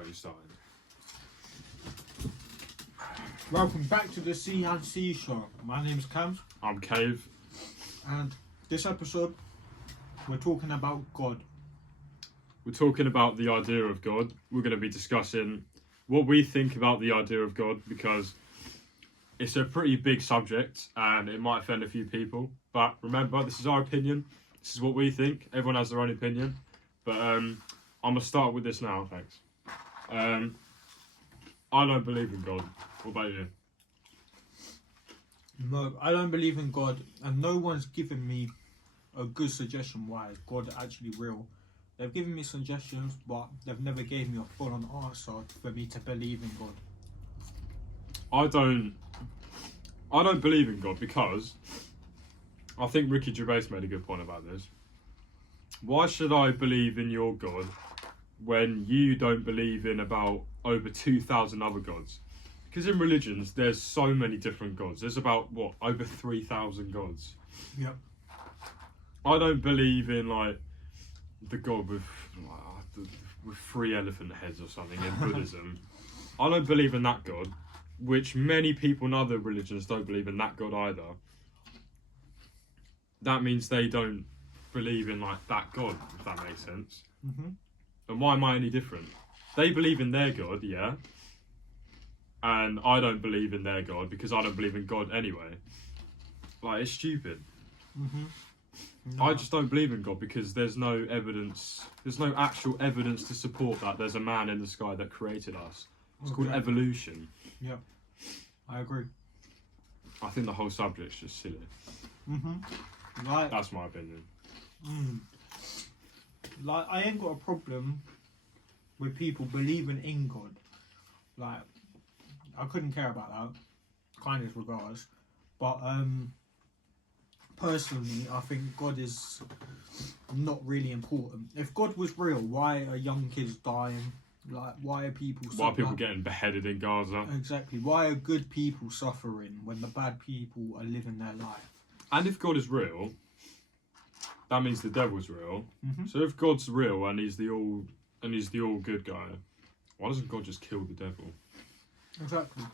already started. Welcome back to the C&C Show. My name is Cams, I'm Cave. and this episode we're talking about God. We're talking about the idea of God. We're going to be discussing what we think about the idea of God, because it's a pretty big subject and it might offend a few people. But remember, this is our opinion. This is what we think. Everyone has their own opinion. But I'm going to start with this now, thanks. I don't believe in God. What about you? No, I don't believe in God, and no one's given me a good suggestion why God is actually real. They've given me suggestions, but they've never gave me a full-on answer for me to believe in God. I don't believe in God because I think Ricky Gervais made a good point about this. Why should I believe in your God when you don't believe in about over 2,000 other gods? Because in religions, there's so many different gods. There's about, over 3,000 gods. Yep. I don't believe in, the god with 3 elephant heads or something in Buddhism. I don't believe in that god, which many people in other religions don't believe in that god either. That means they don't believe in, that god, if that makes sense. Mm-hmm. And why am I any different? They believe in their god, yeah. And I don't believe in their God because I don't believe in God anyway. It's stupid. Mm-hmm. No. I just don't believe in God because there's no evidence. There's no actual evidence to support that there's a man in the sky that created us. It's called evolution. Yeah, I agree. I think the whole subject's just silly. Mm-hmm. That's my opinion. I ain't got a problem with people believing in God. I couldn't care about that, kind of regardless. But personally, I think God is not really important. If God was real, why are young kids dying? Why are people? Why are people getting beheaded in Gaza? Exactly. Why are good people suffering when the bad people are living their life? And if God is real, that means the devil's real. Mm-hmm. So if God's real and he's the all good guy, why doesn't God just kill the devil? Exactly.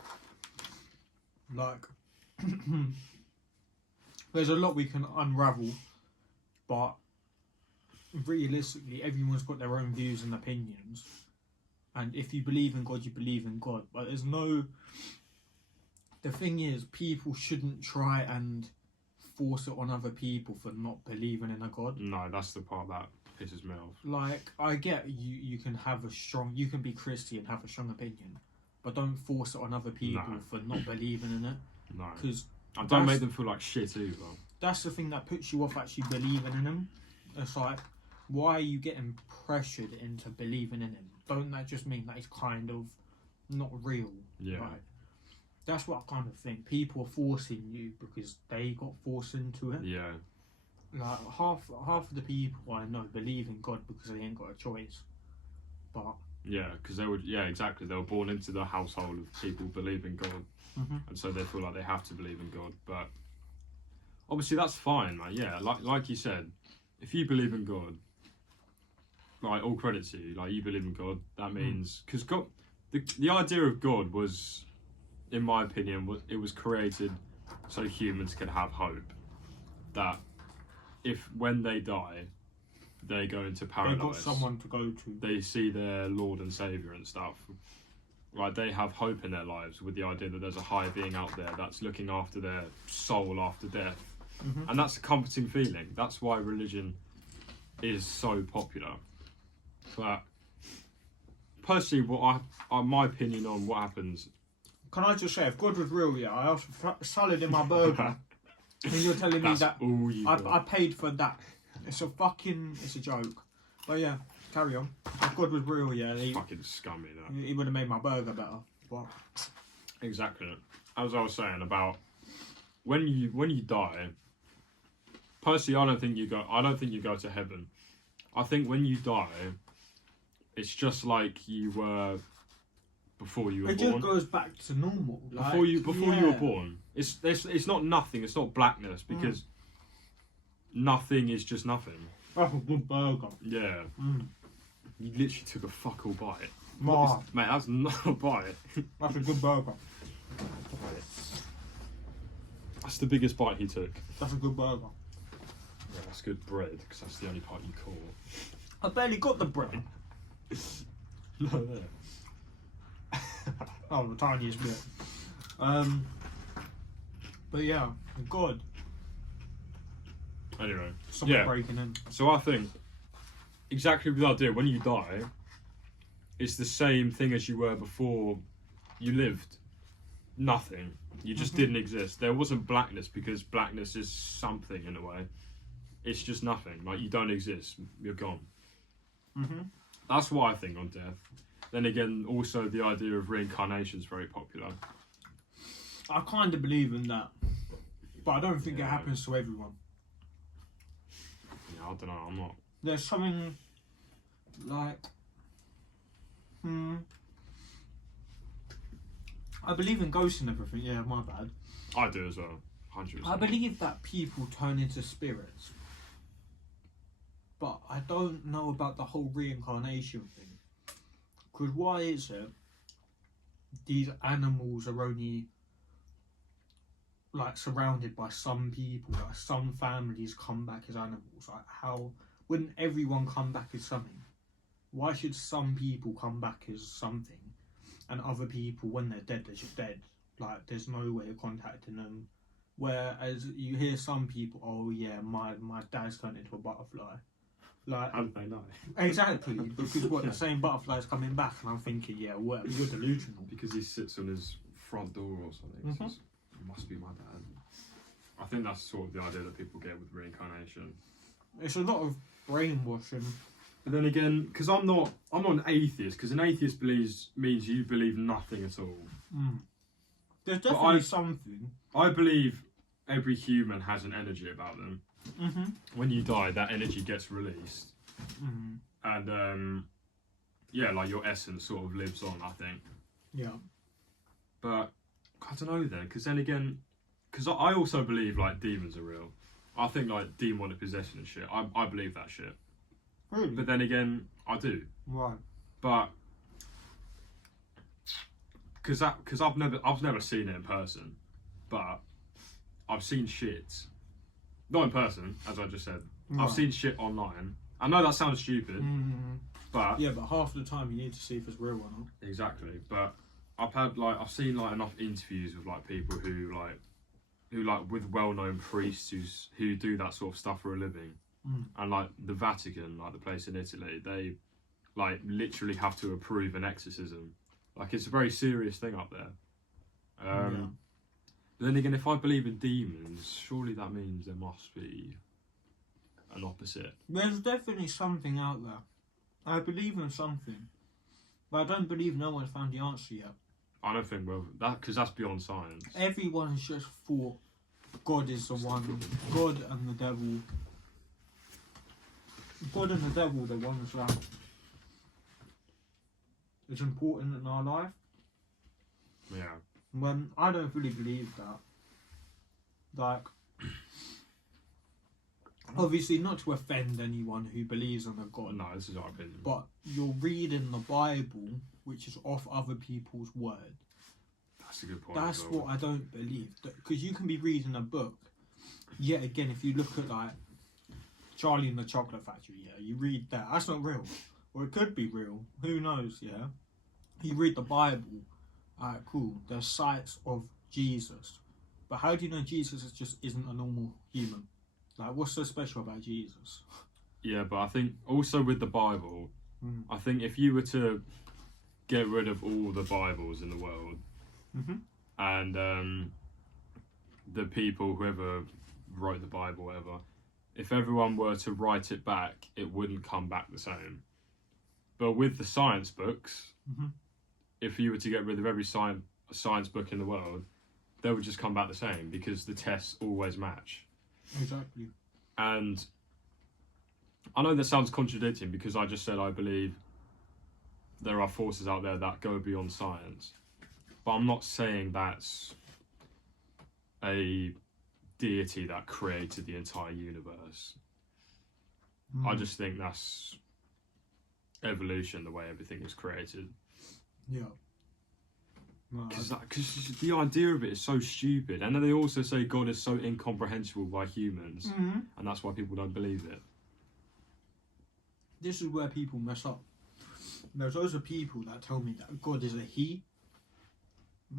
There's a lot we can unravel, but realistically, everyone's got their own views and opinions. And if you believe in God, you believe in God. But the thing is, people shouldn't try and force it on other people for not believing in a God. No, that's the part that pisses me off. I get you can you can be Christian and have a strong opinion, but don't force it on other people for not believing in it. No. Because don't make them feel like shit either. That's the thing that puts you off actually believing in him. It's why are you getting pressured into believing in him? Don't that just mean that he's kind of not real? Yeah. Right? That's what I kind of think. People are forcing you because they got forced into it. Yeah. Half of the people I know believe in God because they ain't got a choice. But yeah, because they were born into the household of people believing God, and so they feel like they have to believe in God. But obviously that's fine, man. Yeah, like you said, if you believe in God, all credit to you. You believe in God. That means because God, the idea of God was, in my opinion, it was created so humans can have hope that when they die, they go into paradise. They've got someone to go to. They see their Lord and Saviour and stuff. They have hope in their lives with the idea that there's a higher being out there that's looking after their soul after death. Mm-hmm. And that's a comforting feeling. That's why religion is so popular. But personally, my opinion on what happens... Can I just say, if God was real, I asked for salad in my burger. And you're telling me that I paid for that. It's a joke. But yeah, carry on. If God was real, it's fucking scummy, that. He would have made my burger better. But exactly. As I was saying about when you die, personally, I don't think you go to heaven. I think when you die, it's just like you were before you were born. It just goes back to normal. Before you were born. It's not nothing. It's not blackness because nothing is just nothing. That's a good burger. Yeah. You literally took a fuck all bite. Nah, Mate, that's not a bite. that's a good burger. That's the biggest bite he took. That's a good burger. Yeah, that's good bread, because that's the only part you caught. I barely got the bread. No, there. Oh, the tiniest bit. But yeah, God. Anyway, Someone yeah. breaking in. So I think exactly the idea, when you die, it's the same thing as you were before you lived. Nothing. You just didn't exist. There wasn't blackness, because blackness is something in a way. It's just nothing. Like, you don't exist. You're gone. That's what I think on death. Then again, also the idea of reincarnation is very popular. I kind of believe in that, but I don't think it Yeah. happens to everyone. Yeah, I don't know. I'm not. There's something like, I believe in ghosts and everything. Yeah, my bad. I do as well. 100%. I believe that people turn into spirits, but I don't know about the whole reincarnation thing. Because why is it these animals are only like surrounded by some people, like some families come back as animals? Like, how wouldn't everyone come back as something? Why should some people come back as something and other people, when they're dead, they're just dead? Like, there's no way of contacting them. Whereas you hear some people, oh yeah, my dad's turned into a butterfly. Like, How did they know? exactly, because what, the same butterfly's coming back, and I'm thinking, yeah, well, you're delusional. Because he sits on his front door or something. It says, it must be my dad. I think that's sort of the idea that people get with reincarnation. It's a lot of brainwashing. But then again, because I'm not an atheist, because an atheist means you believe nothing at all. There's definitely something. I believe every human has an energy about them. When you die, that energy gets released. And yeah, like your essence sort of lives on, I think. Yeah. But I don't know then, because then again, because I also believe like demons are real. I think like demonic possession and shit. I believe that shit. Really? But then again, I do. Right. But because I've never seen it in person, but I've seen shit. Not in person, as I just said. Right. I've seen shit online. I know that sounds stupid, but yeah, but half the time you need to see if it's real or not. exactly. But I've seen like enough interviews with like people who with well-known priests who do that sort of stuff for a living, and like the Vatican, like the place in Italy, they like literally have to approve an exorcism. Like, it's a very serious thing up there. But then again, if I believe in demons, surely that means there must be an opposite. There's definitely something out there. I believe in something, but I don't believe no one's found the answer yet. I don't think because that's beyond science. Everyone's just thought God is the one. God and the devil. God and the devil, the ones that is important in our life. Yeah. When I don't really believe that. Like, obviously not to offend anyone who believes in a God. No, this is our opinion. But you're reading the Bible, which is off other people's word. That's a good point. That's as well. what I don't believe. Because you can be reading a book. Yet again, if you look at like Charlie and the Chocolate Factory, yeah, you read that. That's not real. Or it could be real. Who knows, yeah? You read the Bible. Alright, cool. There's sites of Jesus. But how do you know Jesus isn't a normal human? Like, what's so special about Jesus? Yeah, but I think also with the Bible, I think if you were to get rid of all the Bibles in the world, and the people, whoever wrote the Bible, whatever, if everyone were to write it back, it wouldn't come back the same. But with the science books, if you were to get rid of every science book in the world, they would just come back the same, because the tests always match. Exactly. And I know that sounds contradicting, because I just said I believe there are forces out there that go beyond science. But I'm not saying that's a deity that created the entire universe. I just think that's evolution, the way everything is created. Yeah. No, Because the idea of it is so stupid, and then they also say God is so incomprehensible by humans, and that's why people don't believe it. this is where people mess up. There's also people that tell me that God is a he.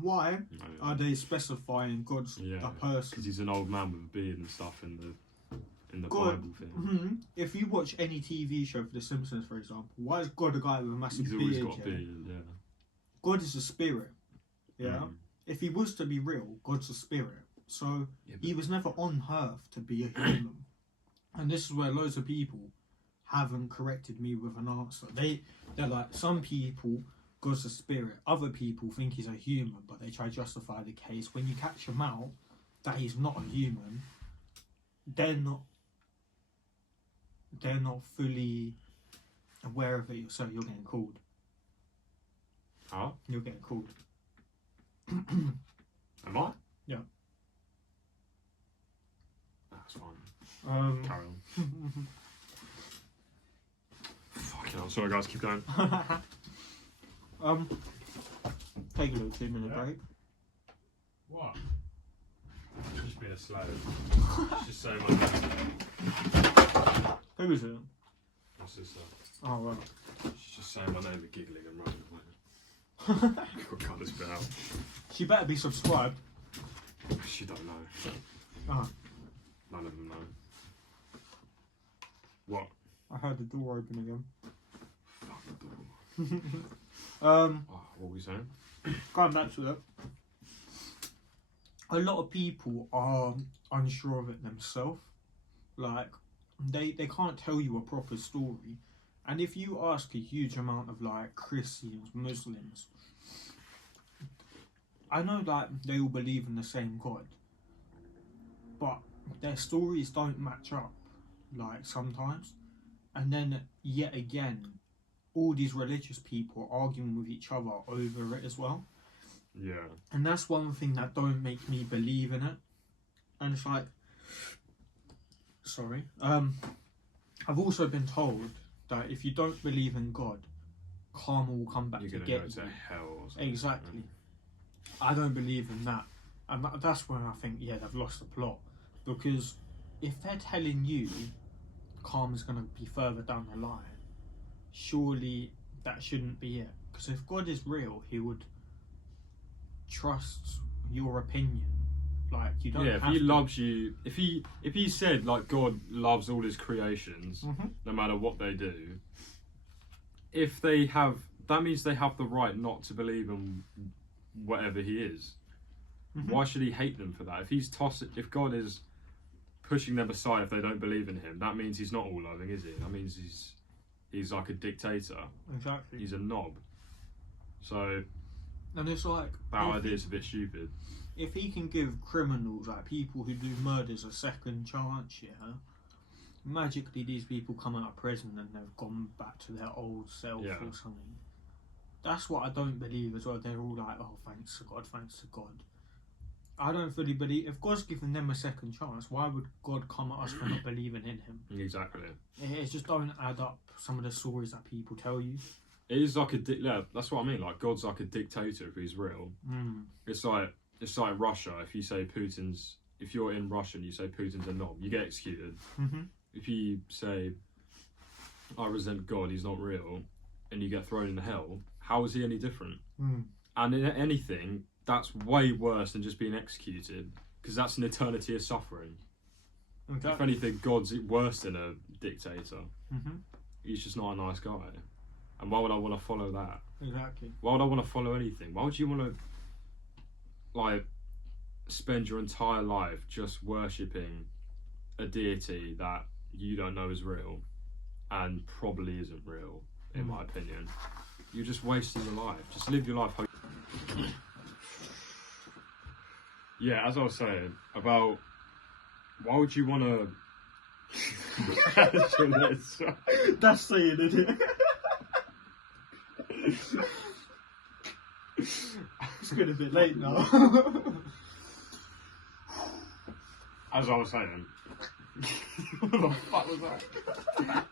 Why are they specifying God's a person? Because he's an old man with a beard and stuff in the God, Bible thing. If you watch any TV show for The Simpsons, for example, why is God a guy with a massive He's beard? always got a beard, yeah. God is a spirit. Yeah. If he was to be real, God's a spirit. So he was never on earth to be a human. And this is where loads of people haven't corrected me with an answer. They're like, some people, God's a spirit. Other people think he's a human, but they try to justify the case. When you catch him out that he's not a human, they're not fully aware of it. So you're getting called. Huh? You're getting called. Am I? Yeah. That's fine. Carry on. Fucking hell. Sorry, guys. Keep going. Take a little 2-minute break. What? Just being a slave. Just saying my name. Who is it? My sister. Oh, right. She's just saying my name and giggling and running away. I've got this bit out. She better be subscribed. She don't know. Oh, None of them know. What? I heard the door open again. Fuck the door. Oh, what were we saying? going back to it. A lot of people are unsure of it themselves. Like, they can't tell you a proper story. And if you ask a huge amount of, like, Christians, Muslims, I know that they all believe in the same God, but their stories don't match up, like, sometimes. And then, yet again, all these religious people are arguing with each other over it as well. Yeah. And that's one thing that don't make me believe in it. And it's like, sorry. I've also been told that if you don't believe in God, karma will come back to get you. You're going to go to hell or something. Exactly. I don't believe in that. And that's when I think, yeah, they've lost the plot. Because if they're telling you karma's going to be further down the line, surely that shouldn't be it. Because if God is real, he would trust your opinion. Like, you don't if have he to... loves you, if he said, like, God loves all his creations, no matter what they do, if they have, that means they have the right not to believe in whatever he is. Why should he hate them for that? If God is pushing them aside if they don't believe in him, that means he's not all loving, is he? That means he's like a dictator. Exactly. He's a knob. So, and it's like, that idea's a bit stupid. If he can give criminals, like people who do murders, a second chance, yeah, magically these people come out of prison and they've gone back to their old self or something. That's what I don't believe as well. They're all like, oh, thanks to God, thanks to God. I don't fully believe, if God's given them a second chance, why would God come at us for not believing in him? Exactly. It just don't add up, some of the stories that people tell you. It is like that's what I mean. Like, God's like a dictator if he's real. It's like Russia. If you're in Russia and you say Putin's a knob, you get executed. If you say, I resent God, he's not real, and you get thrown in hell, how is he any different? And in anything, that's way worse than just being executed, because that's an eternity of suffering. Exactly. If anything, God's worse than a dictator. He's just not a nice guy. And why would I want to follow that? Exactly. Why would I want to follow anything? Why would you want to, like, spend your entire life just worshipping a deity that you don't know is real and probably isn't real, in my opinion? You're just wasting your life. Just live your life. Yeah, as I was saying, about why would you want to... That's saying it. It's getting a bit late now. As I was saying... What the fuck was that?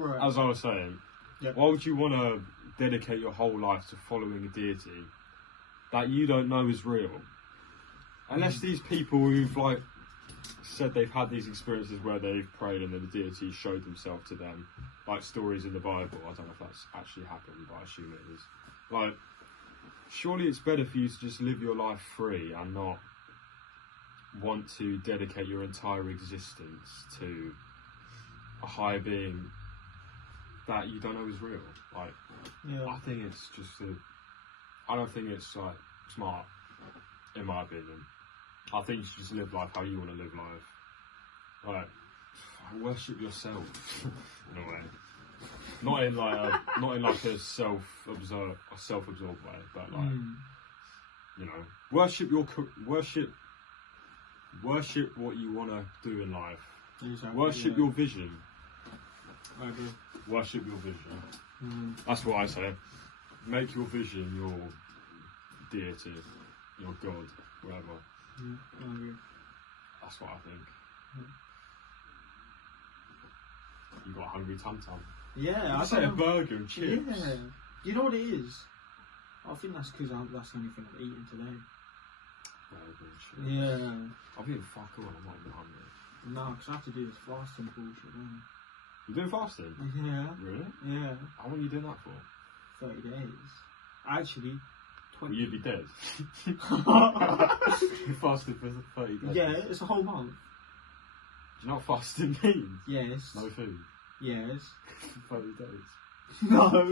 Right. as I was saying, Yep. why would you want to dedicate your whole life to following a deity that you don't know is real? Unless these people who've like said they've had these experiences where they've prayed and then the deity showed themselves to them, like stories in the Bible. I don't know if that's actually happened, but I assume it is. Like, surely it's better for you to just live your life free and not want to dedicate your entire existence to a higher being that you don't know is real. Like, Yeah. I think it's just I don't think it's like smart, in my opinion. I think you should just live life how you want to live life. Like, worship yourself in a way. Not in like a self-absorbed way, but like you know, worship what you want to do in life. Exactly, Worship your vision. I agree. Worship your vision. That's what I say. Make your vision your deity, your God, whatever. I agree. That's what I think. You got a hungry tum tum. Yeah, I say a burger and chips. Yeah. You know what it is? I think that's because that's the only thing I've eaten today. Burger and chips. Yeah. I've eaten fuck all. I'm not even hungry. No, because I have to do this fasting bullshit, don't You doing fasting? I? Yeah. Really? Yeah. How long are you doing that for? 30 days. Actually, 20. You'd be dead. You fasted for 30 days. Yeah, it's a whole month. Do you know what fasting means? Yes. No food. Yes. For 30 days. No,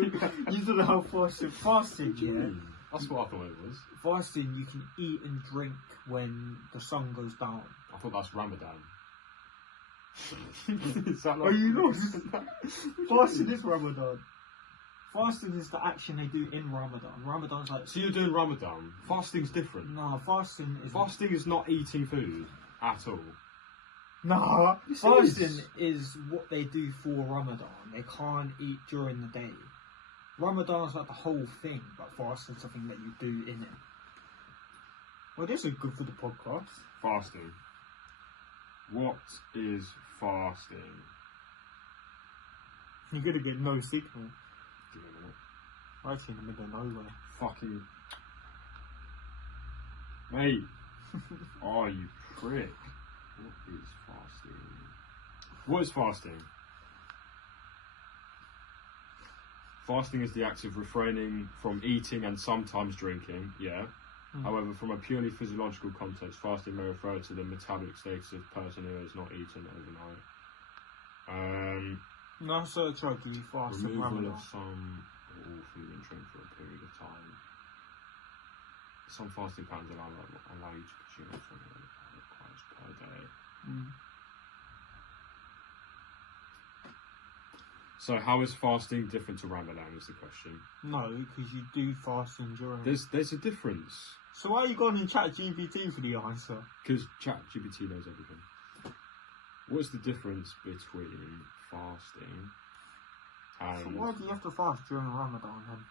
you don't know how fasting. Fasting, What do you yeah. mean? That's what I thought it was. Fasting, you can eat and drink when the sun goes down. I thought that's Ramadan. Is that Are you lost? Fasting is Ramadan. Fasting is the action they do in Ramadan. Ramadan's like... So you're doing Ramadan. Fasting's different. No, fasting is... Fasting is not eating food at all. No, Yes, it fasting is what they do for Ramadan. They can't eat during the day. Ramadan's like the whole thing, but fasting's something that you do in it. Well, this is good for the podcast. Fasting. What is fasting? You're gonna get no signal. Do you know Right in the middle of nowhere. what? Fucking... Mate. Oh, you prick. What is fasting? What is fasting? Fasting is the act of refraining from eating and sometimes drinking, yeah. However, from a purely physiological context, fasting may refer to the metabolic status of a person who has not eaten overnight. No, so try to do fast in Removal Ramadan. of some or all food and drink for a period of time. Some fasting patterns allow you to consume something that requires per day. So how is fasting different to Ramadan is the question. No, because you do fasting during... There's a difference. So why are you going in chat GPT for the answer? Because ChatGPT knows everything. What's the difference between fasting and... So why do you have to fast during Ramadan then?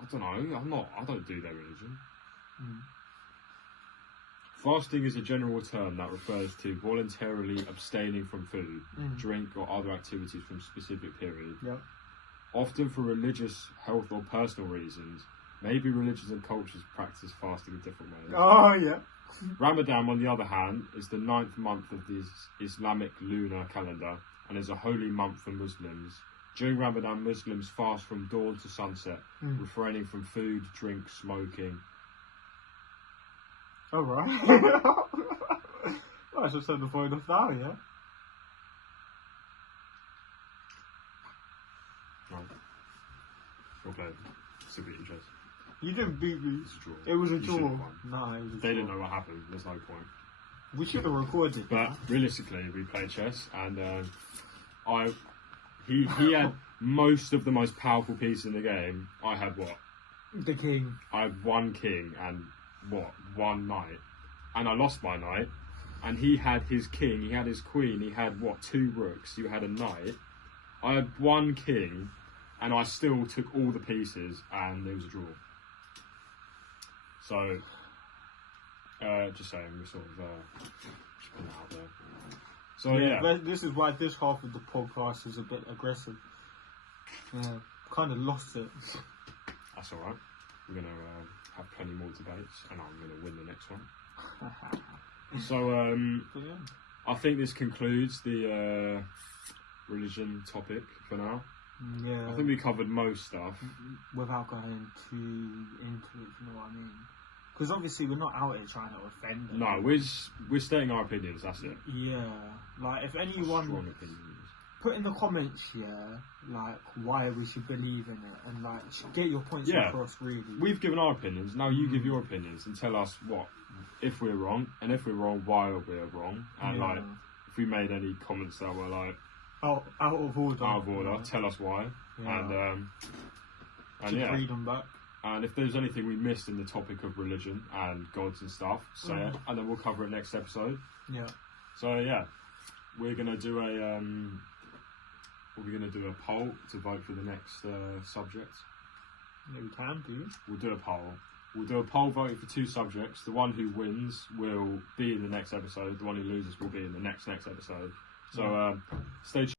I don't know, I don't do their religion. Fasting is a general term that refers to voluntarily abstaining from food, drink or other activities from a specific period. Yep. Often for religious, health or personal reasons. Maybe religions and cultures practice fasting in different ways. Oh, yeah. Ramadan, on the other hand, is the 9th month of the Islamic lunar calendar and is a holy month for Muslims. During Ramadan, Muslims fast from dawn to sunset, refraining from food, drink, smoking. Alright. I should send the phone off now, yeah? Right. Okay. Still beat interest. You didn't beat me. It's a draw. It was a You draw. should've won. No, it was a They draw. didn't know what happened. There's no point. We should have recorded. But realistically, we played chess, and he had most of the most powerful pieces in the game. I had what? The king. I had one king and what? One knight, and I lost my knight. And he had his king, he had his queen, he had what? 2 rooks. You had a knight. I had one king, and I still took all the pieces, and it was a draw. So, just saying, we're sort of just putting it out there. So yeah. This is why this half of the podcast is a bit aggressive. Yeah, kind of lost it. That's alright. We're going to have plenty more debates, and I'm going to win the next one. So, yeah. I think this concludes the religion topic for now. Yeah. I think we covered most stuff. Without going too into it, if you know what I mean. Because obviously we're not out here trying to offend them. No, we're stating our opinions, that's it. Yeah. Like, if anyone... Strong opinions. Put in the comments, like, why we should believe in it. And, like, get your points across, really. We've given our opinions, now you give your opinions and tell us if we're wrong, and if we're wrong, why we're wrong. And, like, if we made any comments that were, like... Out of order. Tell us why. Yeah. And yeah. Read them back. And if there's anything we missed in the topic of religion and gods and stuff, say it, and then we'll cover it next episode. Yeah. So yeah, we're gonna do a poll to vote for the next subject. Yeah, we can do. We'll do a poll. We'll do a poll voting for 2 subjects. The one who wins will be in the next episode. The one who loses will be in the next episode. So stay tuned.